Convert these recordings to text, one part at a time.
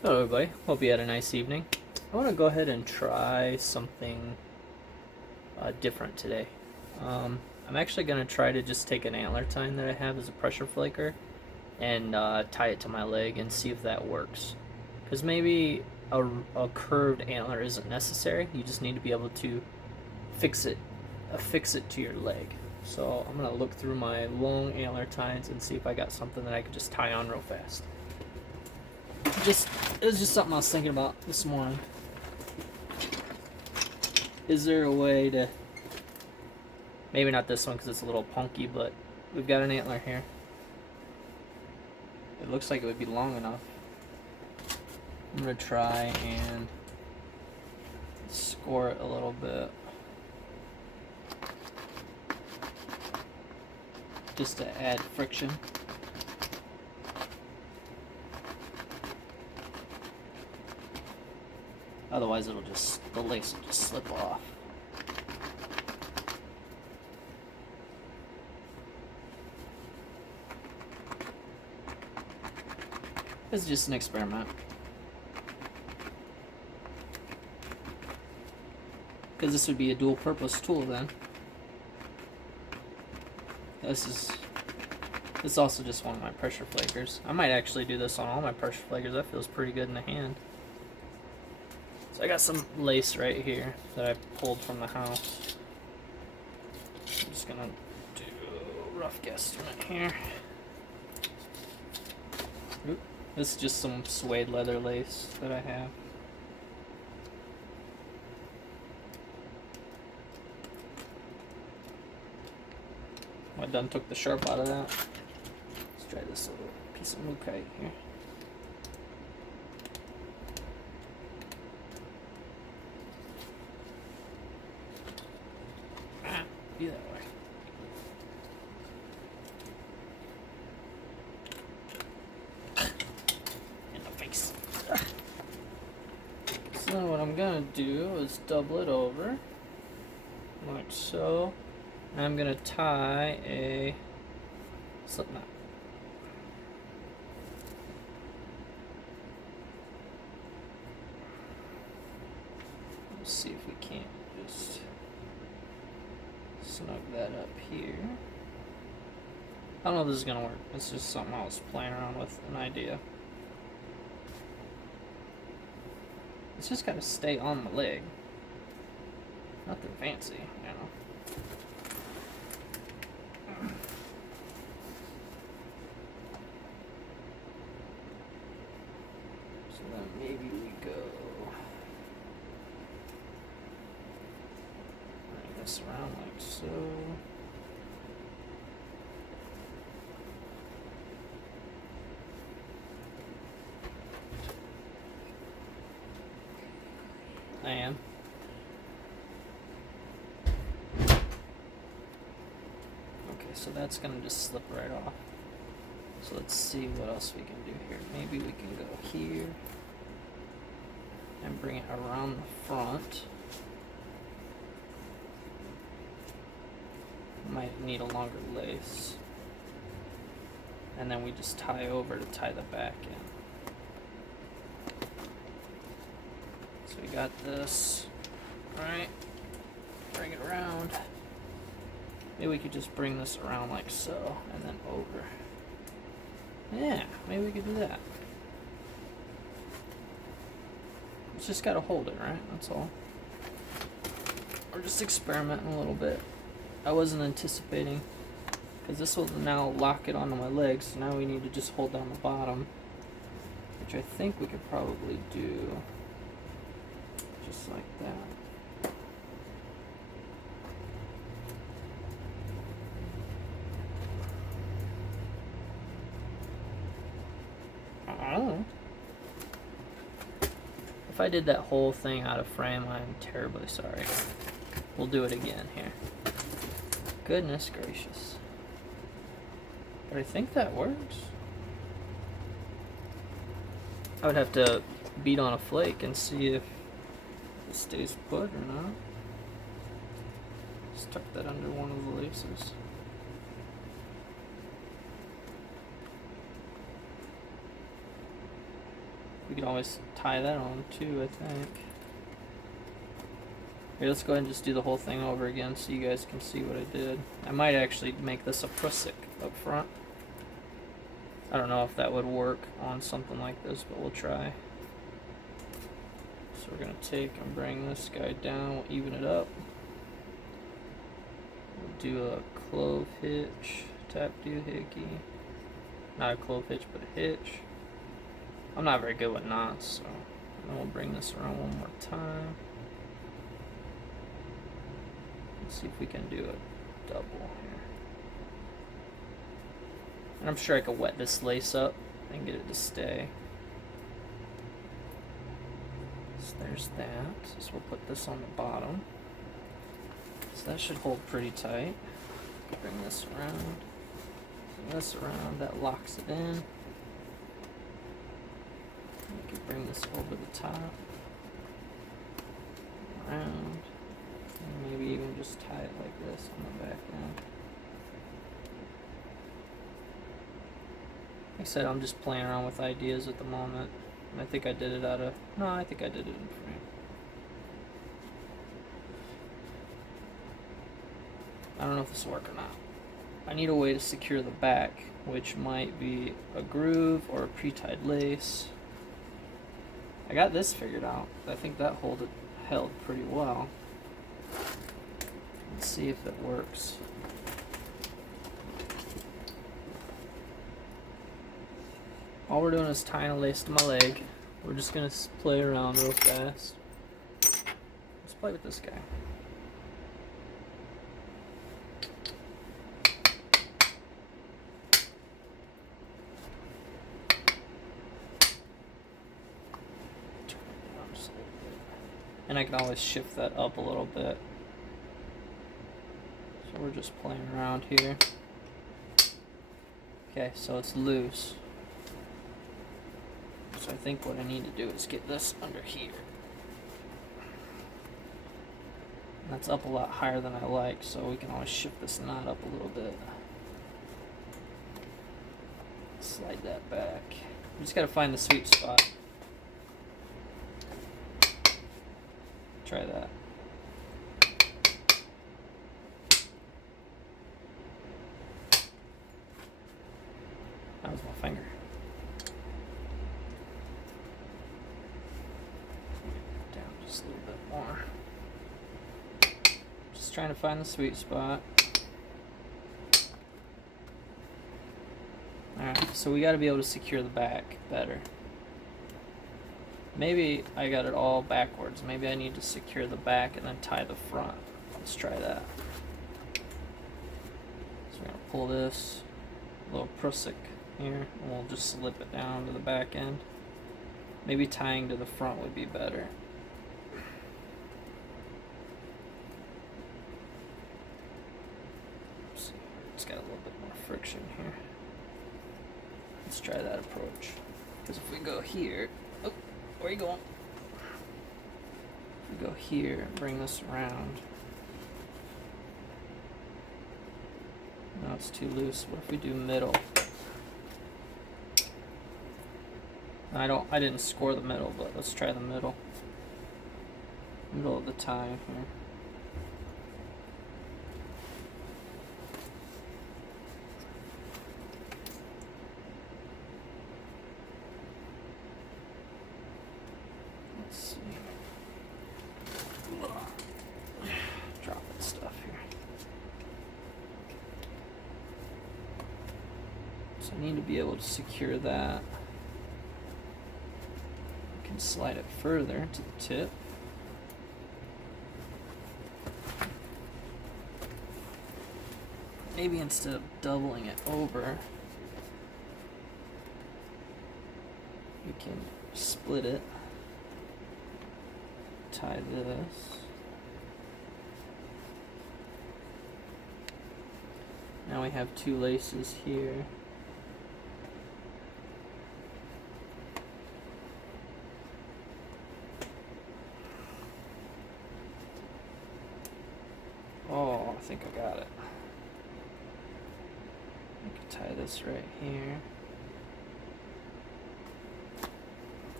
Hello everybody, hope you had a nice evening. I want to go ahead and try something different today. I'm actually going to try to just take an antler tine that I have as a pressure flaker and tie it to my leg and see if that works. Because maybe a curved antler isn't necessary, you just need to be able to fix it, affix it to your leg. So I'm going to look through my long antler tines and see if I got something that I could just tie on real fast. It was just something I was thinking about this morning. Is there a way to, maybe not this one because it's a little punky, but we've got an antler here. It looks like it would be long enough. I'm gonna try and score it a little bit just to add friction. Otherwise the lace will just slip off. It's just an experiment. Because this would be a dual purpose tool then. This is also just one of my pressure flakers. I might actually do this on all my pressure flakers. That feels pretty good in the hand. So I got some lace right here that I pulled from the house. I'm just gonna do a rough guesstimate here. Oop. This is just some suede leather lace that I have. I done took the sharp out of that. Let's try this little piece of mookaite here. Be that way. In the face. So what I'm gonna do is double it over, like so. And I'm gonna tie a slip knot. Let's see if we can't just snug that up here. I don't know if this is gonna work. It's just something I was playing around with, an idea. It's just gotta stay on the leg. Nothing fancy, you know. So then maybe we go bring this around like so. I am. Okay, so that's gonna just slip right off. So let's see what else we can do here. Maybe we can go here and bring it around the front. Might need a longer lace. And then we just tie over to tie the back in. So we got this. Alright. Bring it around. Maybe we could just bring this around like so and then over. Yeah, maybe we could do that. It's just gotta hold it, right? That's all. We're just experimenting a little bit. I wasn't anticipating, because this will now lock it onto my legs, so now we need to just hold down the bottom, which I think we could probably do just like that. I don't know. If I did that whole thing out of frame, I'm terribly sorry. We'll do it again here. Goodness gracious. But I think that works. I would have to beat on a flake and see if it stays put or not. Just tuck that under one of the laces. We could always tie that on too, I think. Here, let's go ahead and just do the whole thing over again so you guys can see what I did. I might actually make this a prusik up front. I don't know if that would work on something like this, but we'll try. So we're going to take and bring this guy down, we'll even it up. We'll do a clove hitch, tap doohickey. Not a clove hitch, but a hitch. I'm not very good with knots, so then we'll bring this around one more time. Let's see if we can do a double here. And I'm sure I could wet this lace up and get it to stay. So there's that. So we'll put this on the bottom. So that should hold pretty tight. Bring this around. Bring this around. That locks it in. We can bring this over the top. Around. And maybe even just tie it like this on the back end. Like I said, I'm just playing around with ideas at the moment. And I think I did it I think I did it in frame. I don't know if this will work or not. I need a way to secure the back, which might be a groove or a pre-tied lace. I got this figured out. I think that held pretty well. Let's see if it works. All we're doing is tying a lace to my leg. We're just gonna play around real fast. Let's play with this guy. And I can always shift that up a little bit. So we're just playing around here. Okay, so it's loose. So I think what I need to do is get this under here. And that's up a lot higher than I like, so we can always shift this knot up a little bit. Slide that back. We just gotta find the sweet spot. Try that. That was my finger. Down just a little bit more. Just trying to find the sweet spot. Alright, so we got to be able to secure the back better. Maybe I got it all backwards. Maybe I need to secure the back and then tie the front. Let's try that. So we're going to pull this little prusik here and we'll just slip it down to the back end. Maybe tying to the front would be better. Oops. It's got a little bit more friction here. Let's try that approach. Because if we go here, oh, where are you going? If we go here and bring this around. No, it's too loose. What if we do middle? I didn't score the middle, but let's try the middle. Middle of the tie here. Let's see. Dropping stuff here. So I need to be able to secure that. Slide it further to the tip. Maybe instead of doubling it over, we can split it, tie this. Now we have two laces here. Oh, I think I got it. I can tie this right here.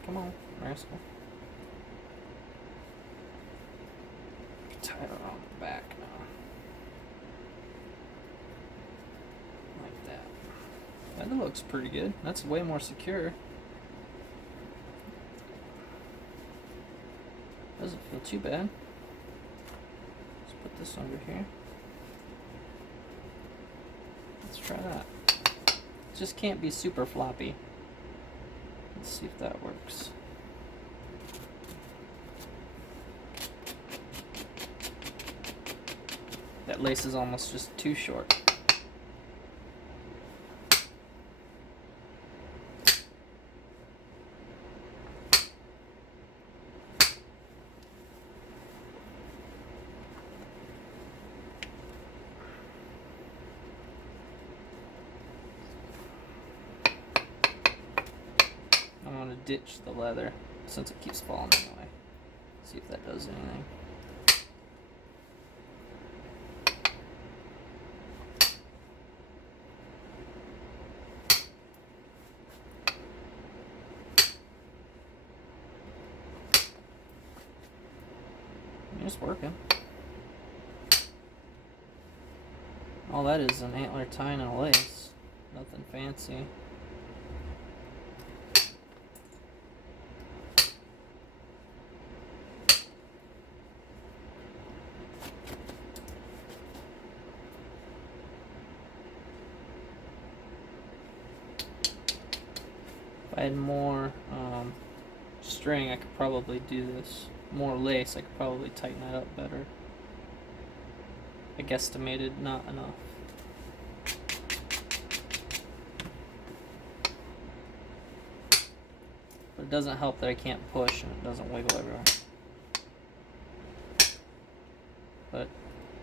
Come on, rascal. Tie it around the back now. Like that. That looks pretty good. That's way more secure. Doesn't feel too bad. Let's put this under here. Let's try that. It just can't be super floppy. Let's see if that works. That lace is almost just too short. I'm going to ditch the leather since it keeps falling anyway. See if that does anything. It's working. All that is an antler tie and a lace. Nothing fancy. If I had more string, I could probably do this. More lace, I could probably tighten that up better. I guesstimated not enough. But it doesn't help that I can't push and it doesn't wiggle everywhere. But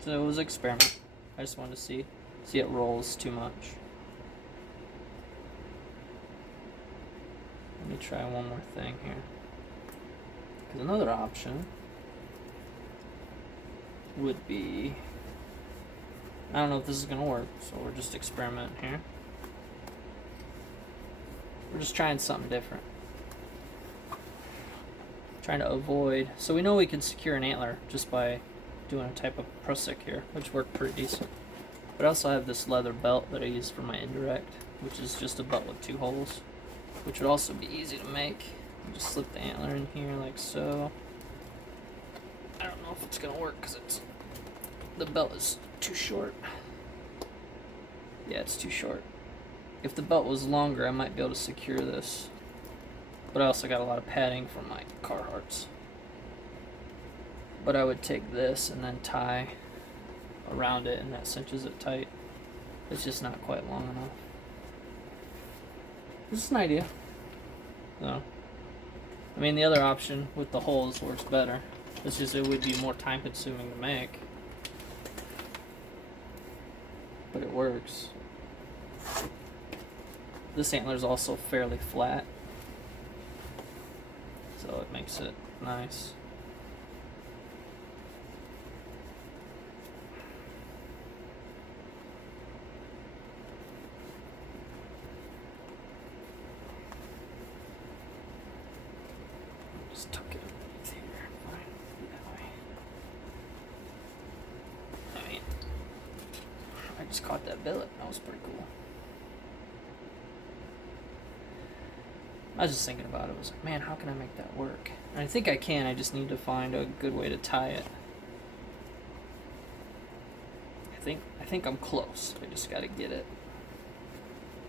so it was an experiment. I just wanted to see it rolls too much. Let me try one more thing here. Because another option would be, I don't know if this is going to work, so we're just experimenting here. We're just trying something different. Trying to avoid, so we know we can secure an antler just by doing a type of prosec here, which worked pretty decent. But I also have this leather belt that I use for my indirect, which is just a belt with 2 holes, which would also be easy to make. Just slip the antler in here like so. I don't know if it's gonna work because the belt is too short. Yeah, it's too short. If the belt was longer, I might be able to secure this. But I also got a lot of padding from my Carhartts. But I would take this and then tie around it, and that cinches it tight. It's just not quite long enough. This is an idea. No. I mean, the other option with the holes works better. It's just it would be more time consuming to make. But it works. This antler is also fairly flat, so it makes it nice. Just tuck it underneath here. Fine. That way. I mean, I just caught that billet. That was pretty cool. I was just thinking about it. I was like, man, how can I make that work? And I think I can. I just need to find a good way to tie it. I think I'm close. I just got to get it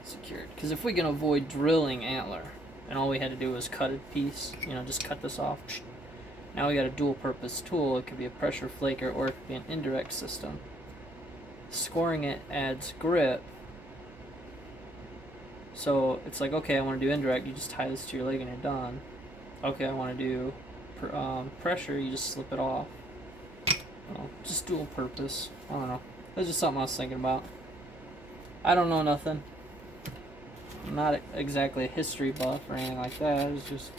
secured. Because if we can avoid drilling antler, and all we had to do was cut a piece, just cut this off. Now we got a dual-purpose tool. It could be a pressure flaker or it could be an indirect system. Scoring it adds grip. So it's like, okay, I want to do indirect, you just tie this to your leg and you're done. Okay, I want to do pressure, you just slip it off. Just dual purpose. I don't know. That's just something I was thinking about. I don't know nothing. I'm not exactly a history buff or anything like that. It's just,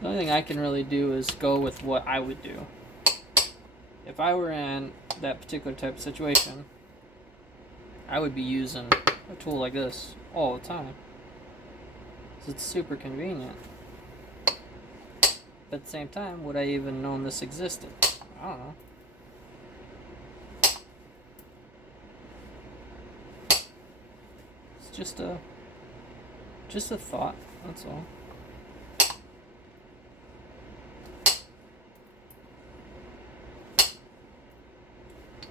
the only thing I can really do is go with what I would do. If I were in that particular type of situation, I would be using a tool like this all the time. 'Cause it's super convenient. But at the same time, would I even known this existed? I don't know. It's just a thought, that's all.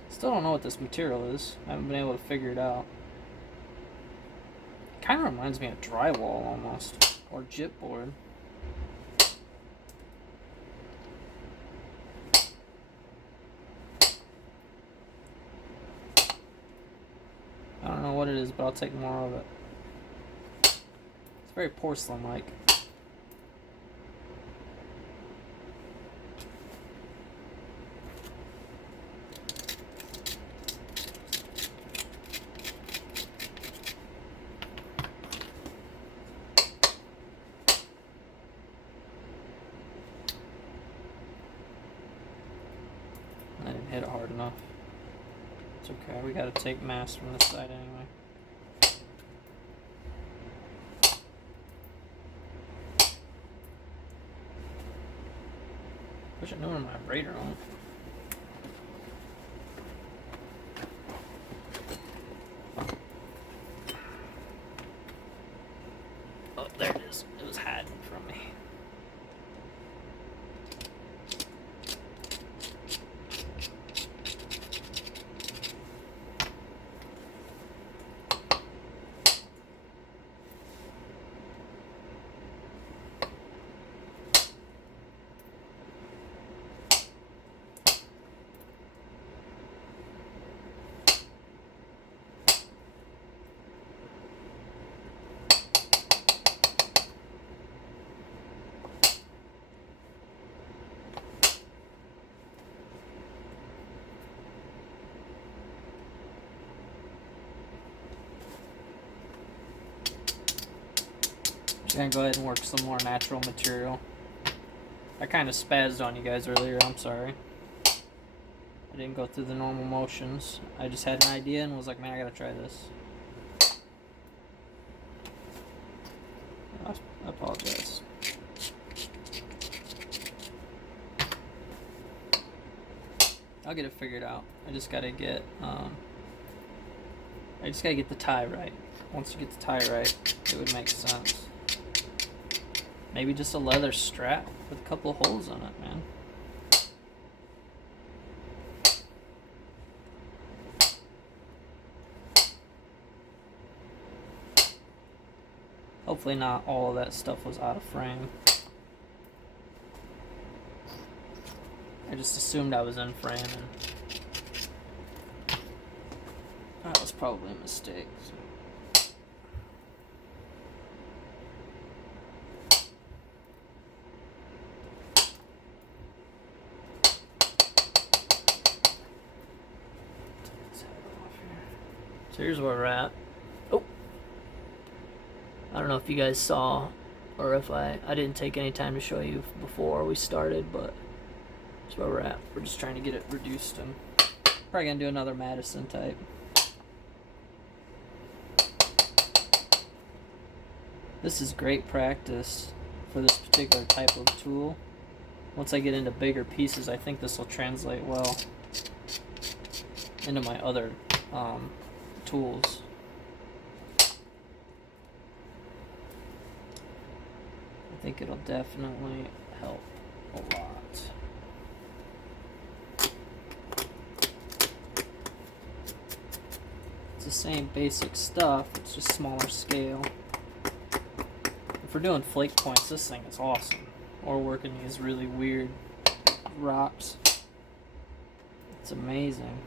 Still don't know what this material is. I haven't been able to figure it out. Kind of reminds me of drywall almost, or chipboard. I don't know what it is, but I'll take more of it. It's very porcelain-like. I didn't hit it hard enough. It's okay, we gotta take mass from this side anyway. Wish I knew where my braiders on. Oh, there it is. It was hiding from me. Just gonna go ahead and work some more natural material. I kind of spazzed on you guys earlier, I'm sorry. I didn't go through the normal motions. I just had an idea and was like, man, I gotta try this. I apologize. I'll get it figured out. I just gotta get the tie right. Once you get the tie right, it would make sense. Maybe just a leather strap with a couple holes in it, man. Hopefully not all of that stuff was out of frame. I just assumed I was in frame, and that was probably a mistake. So. So here's where we're at. Oh, I don't know if you guys saw, or if I didn't take any time to show you before we started, but that's where we're at. We're just trying to get it reduced, and probably gonna do another Madison type. This is great practice for this particular type of tool. Once I get into bigger pieces, I think this will translate well into my other tools. I think it'll definitely help a lot. It's the same basic stuff, it's just smaller scale. If we're doing flake points, this thing is awesome. Or working these really weird rocks. It's amazing.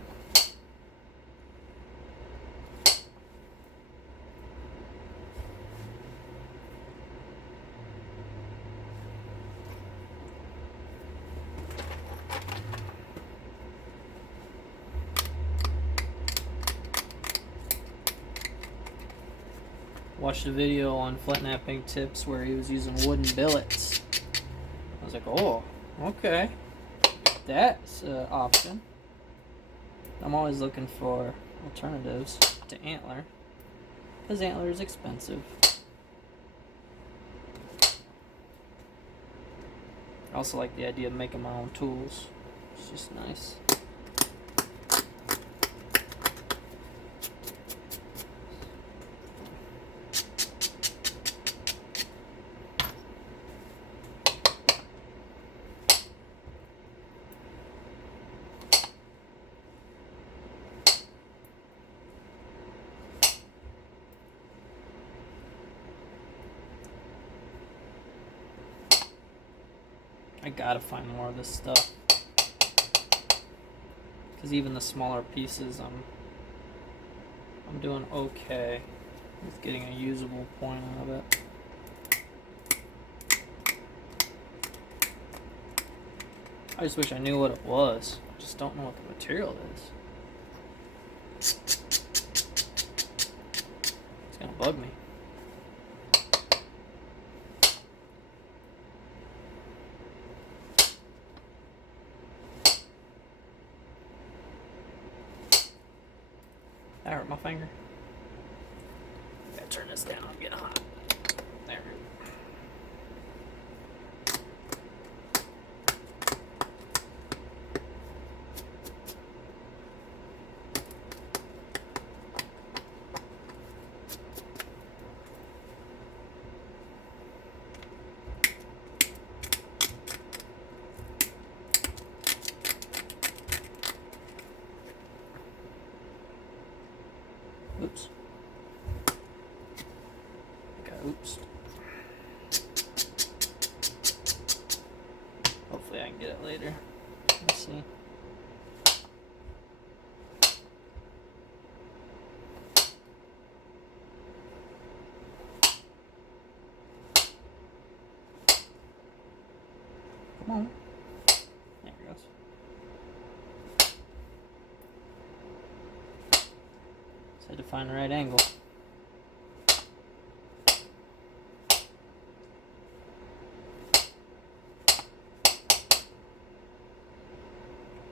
Watched a video on flint knapping tips where he was using wooden billets. I was like, oh, okay, that's an option. I'm always looking for alternatives to Antler, because Antler is expensive. I also like the idea of making my own tools. It's just nice. I gotta find more of this stuff, because even the smaller pieces, I'm doing okay with getting a usable point out of it. I just wish I knew what it was. I just don't know what the material is. It's gonna bug me. That hurt my finger. Gotta turn this down. I'm getting hot. There. Oops. Oops. Hopefully I can get it later. Let's see. Come on. There it goes. Just had to find the right angle.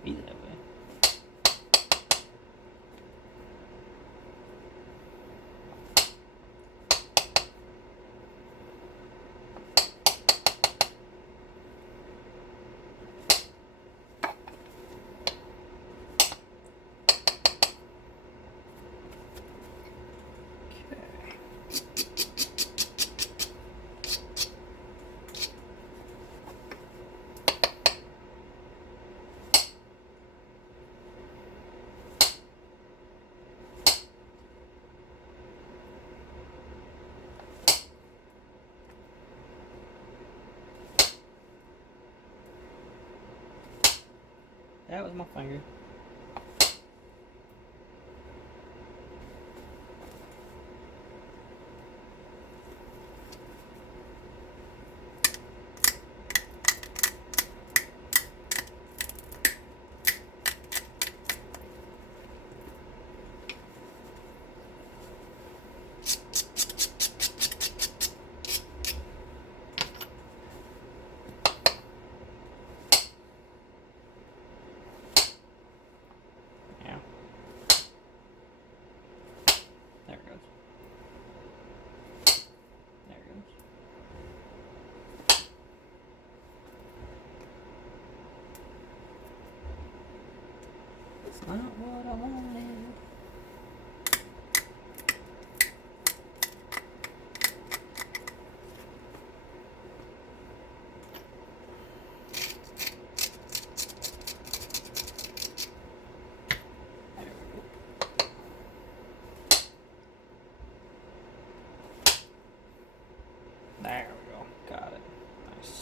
Be that way. That was my finger. Not what I wanted. There we go. Got it. Nice.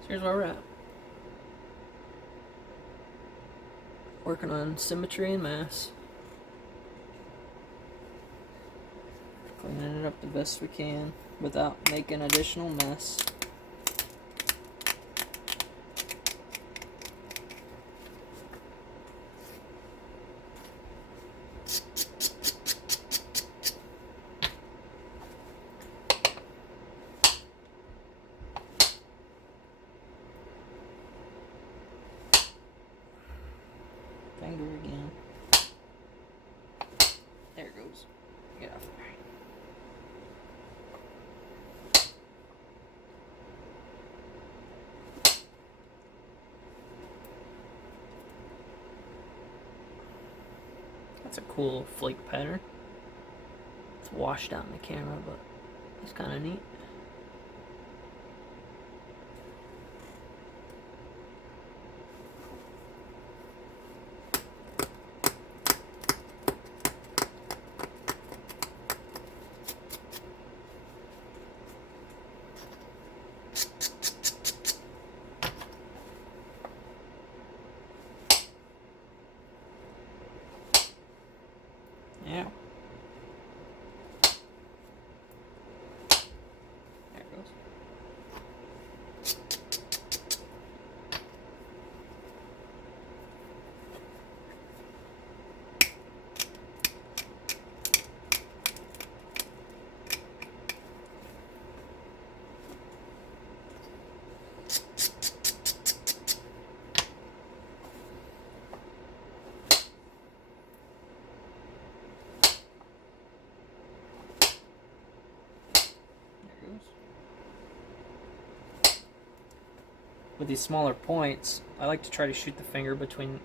So here's where we're at. Working on symmetry and mass. Cleaning it up the best we can without making additional mess. Finger again. There it goes. Get off there. It's a cool flake pattern. It's washed out in the camera, but it's kind of neat. Yeah. There it goes. With these smaller points, I like to try to shoot the finger between.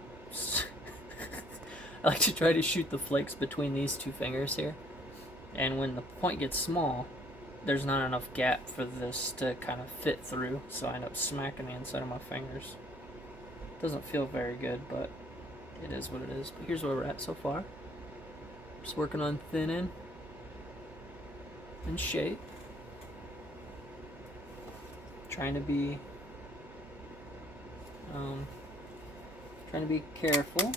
I like to try to shoot the flakes between these two fingers here. And when the point gets small, there's not enough gap for this to kind of fit through, so I end up smacking the inside of my fingers. Doesn't feel very good, but it is what it is. But here's where we're at so far. Just working on thinning and shape. Trying to be careful.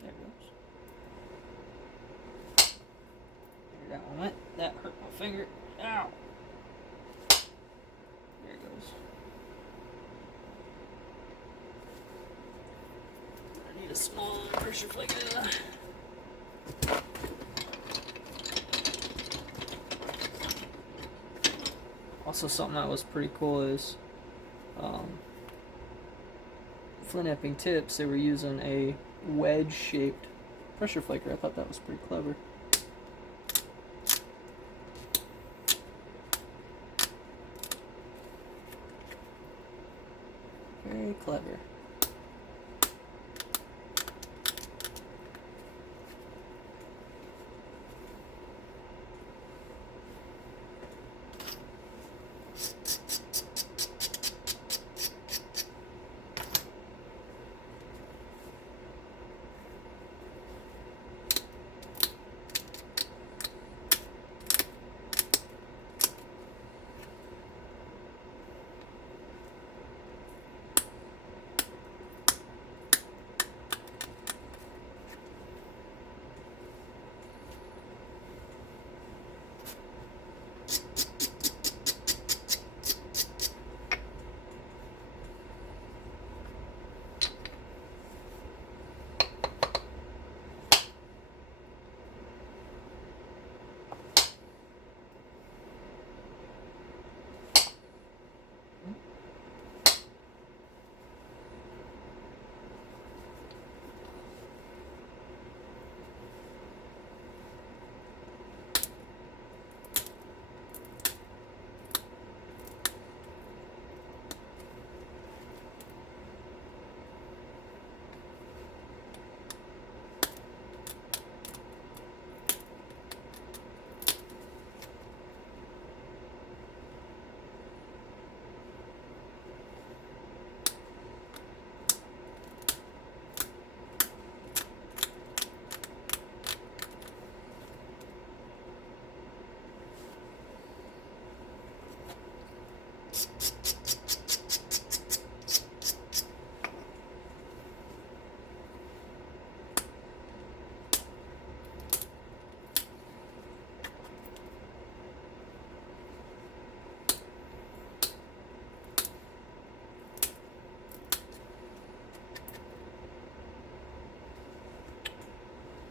There it goes. There, that one went. That hurt my finger. Ow! There it goes. I need a small pressure flake. Also, something that was pretty cool is Flint Epping tips. They were using a wedge-shaped pressure flaker. I thought that was pretty clever. Very clever.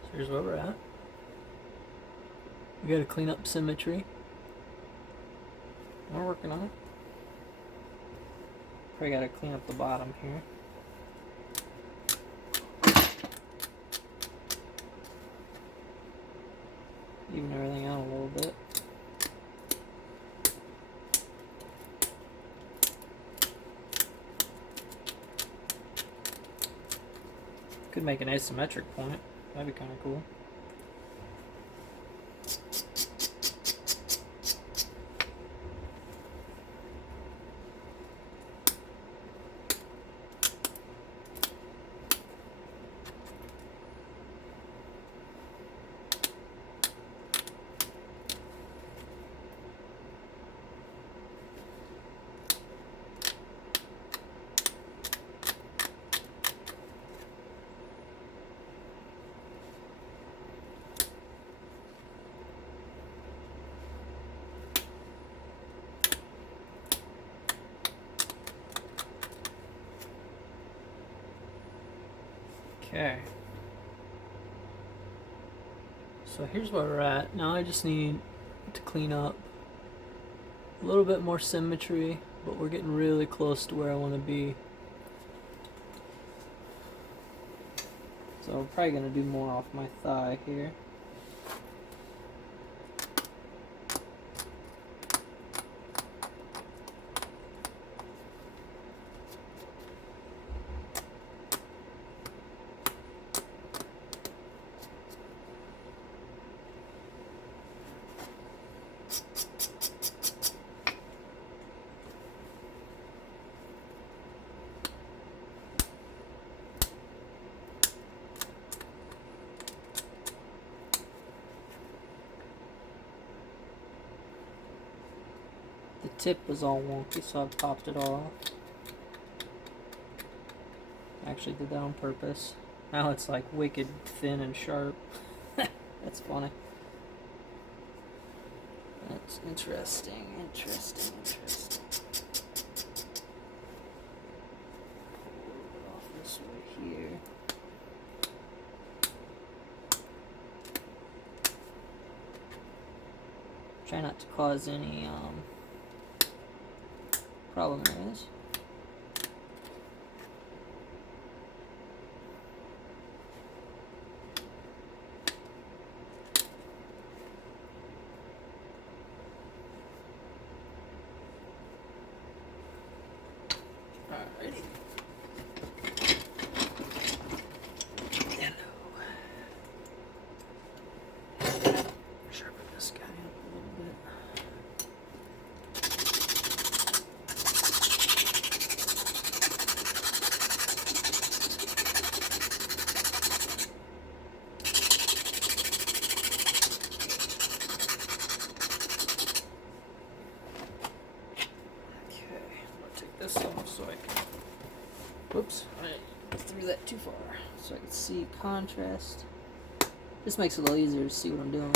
So here's where we're at. We gotta clean up symmetry. We're working on it. Probably gotta clean up the bottom here. Even everything out a little bit. Could make an asymmetric point. That'd be kind of cool. Okay. So here's where we're at. Now I just need to clean up a little bit more symmetry, but we're getting really close to where I want to be. So I'm probably going to do more off my thigh here. The tip was all wonky, so I popped it all off. I actually did that on purpose. Now it's like wicked thin and sharp. That's funny. That's interesting. Pull it off this way here. Try not to cause any problem areas. Alrighty. Sharpen this guy up a little bit. This off so I can, whoops, I threw that too far, so I can see contrast. This makes it a little easier to see what I'm doing.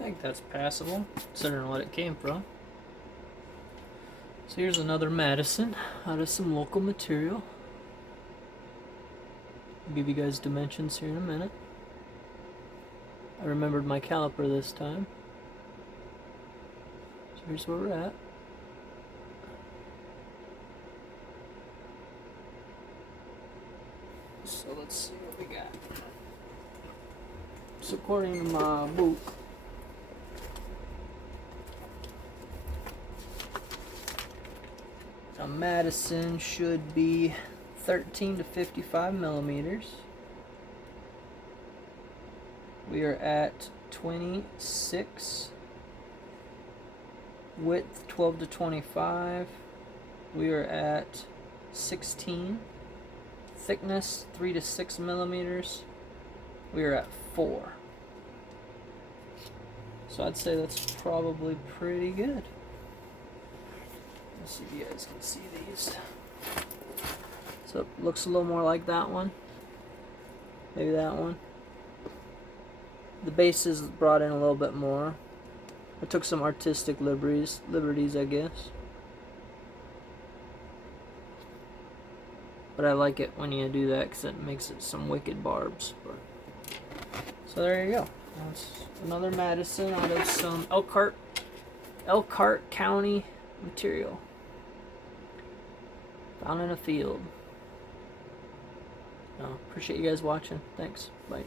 I think that's passable, considering what it came from. So here's another Madison out of some local material. I'll give you guys dimensions here in a minute. I remembered my caliper this time. So here's where we're at. So let's see what we got. So according to my book, a Madison should be 13 to 55 millimeters. We are at 26. Width 12 to 25. We are at 16. Thickness 3 to 6 millimeters. We are at 4. So I'd say that's probably pretty good. Let's see if you guys can see these. So it looks a little more like that one. Maybe that one. The base is brought in a little bit more. I took some artistic liberties, I guess. But I like it when you do that because it makes it some wicked barbs. But, so there you go. That's another Madison out of some Elkhart County material. Found in a field. Appreciate you guys watching. Thanks. Bye.